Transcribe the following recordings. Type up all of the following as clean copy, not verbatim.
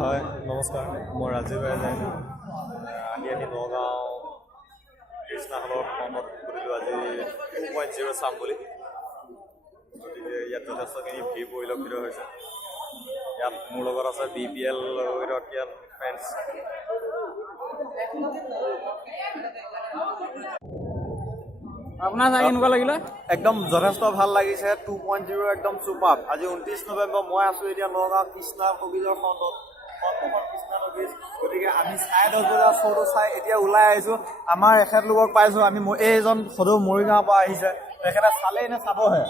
হয় নমস্কাৰ মই ৰাজীৱ ৰাজাই আহি নগাঁও কৃষ্ণা হলৰ ফ্ৰণ্টত কৰিলোঁ আজি 2.0 চাম বুলি গতিকে ইয়াত যথেষ্টখিনি ভিৰ পৰিলক্ষিত হৈছে ইয়াত মোৰ লগত আছে BPL ইউৰোপিয়ান ফ্ৰেণ্ডছ আপোনাৰ চাই কেনেকুৱা লাগিলে একদম যথেষ্ট ভাল লাগিছে 2.0 একদম চুপাৰ আজি 29 নৱেম্বৰ মই আছোঁ এতিয়া নগাঁও কৃষ্ণা টকিজৰ ফ্ৰণ্টত কৃষ্ণা টকিজ গতিকে আমি 10:30 বজাৰ শ্ব'টো চাই এতিয়া ওলাই আহিছোঁ আমাৰ এখেতলোকক পাইছোঁ আমি এইজন সদৌ মৰিগাঁৱৰ পৰা আহিছে তেখেতে চালেই নে চাবহে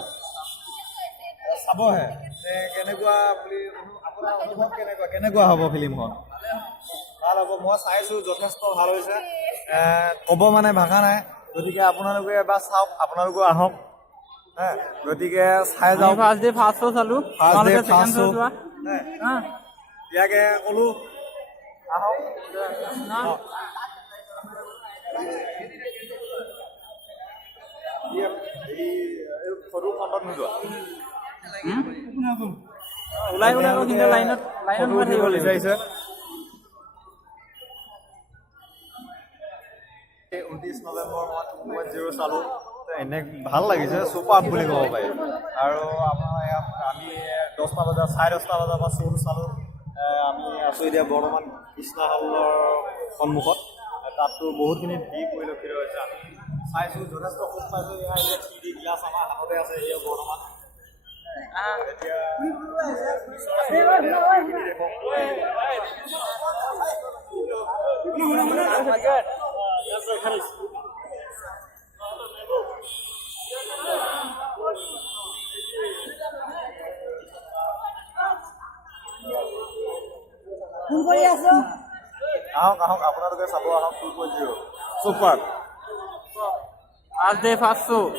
কেনেকুৱা বুলি আপোনাৰ অনুভৱ কেনেকুৱা হ'ব ফিল্মখন ভাল হ'ব মই চাইছোঁ যথেষ্ট ভাল হৈছে ক'ব মানে ভাষা নাই গতিকে আপোনালোকে এবাৰ চাওক আপোনালোকো আহক গতিকে চাই যাওক ফাৰ্ষ্ট ডে ফাৰ্ষ্ট শ্ব' চালোঁ ফাৰ্ষ্ট ছেকেণ্ড শ্ব' চোৱা ইয়াকে ক'লো আহক ফটো খণ্ডত নোযোৱা ওলাই আকৌ কিন্তু লাইনত থাকিব বিচাৰিছে 29 নৱেম্বৰ মই 2.0 চালোঁ এনে ভাল লাগিছে চুপাৰ বুলি ক'ব পাৰি আৰু আপোনাৰ ইয়াত আমি 10টা বজাৰ 10:30 বজাৰ পৰা শ্ব'টো চালোঁ আমি আছোঁ এতিয়া বৰ্তমান কৃষ্ণা হলৰ সন্মুখত তাততো বহুতখিনি ভিৰ পৰিলক্ষিত হৈছে আমি চাইছোঁ যথেষ্ট সুখ পাইছোঁ এতিয়া 3D গ্লাছ আমাৰ হাততে আছে এতিয়া বৰ্তমান এতিয়া আহক আপোনালোকে চাব আহক 2.0 super first day first show'